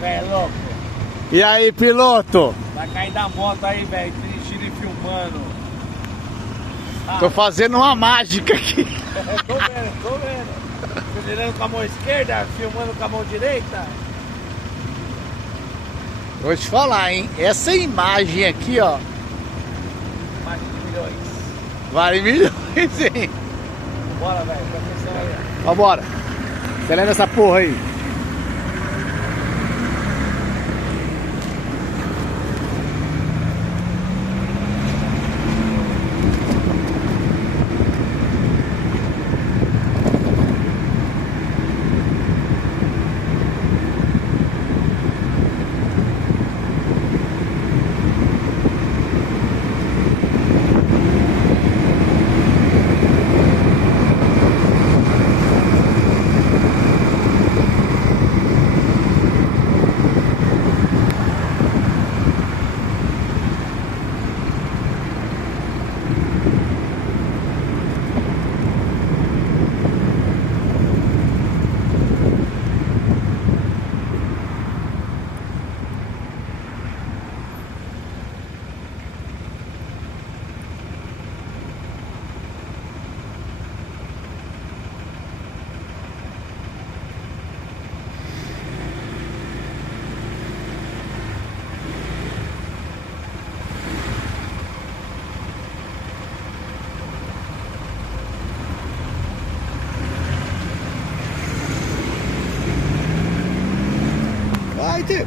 velho, louco. E aí, piloto? Vai cair da moto aí, velho, dirigindo e filmando. Tô fazendo uma mágica aqui. Tô vendo, tô vendo. Acelerando com a mão esquerda, filmando com a mão direita. Vou te falar, hein? Essa imagem aqui, ó, Mais de milhões. vale milhões, hein? Bora, velho, presta atenção aí. Vambora. Acelera essa porra aí. Vai, Tio.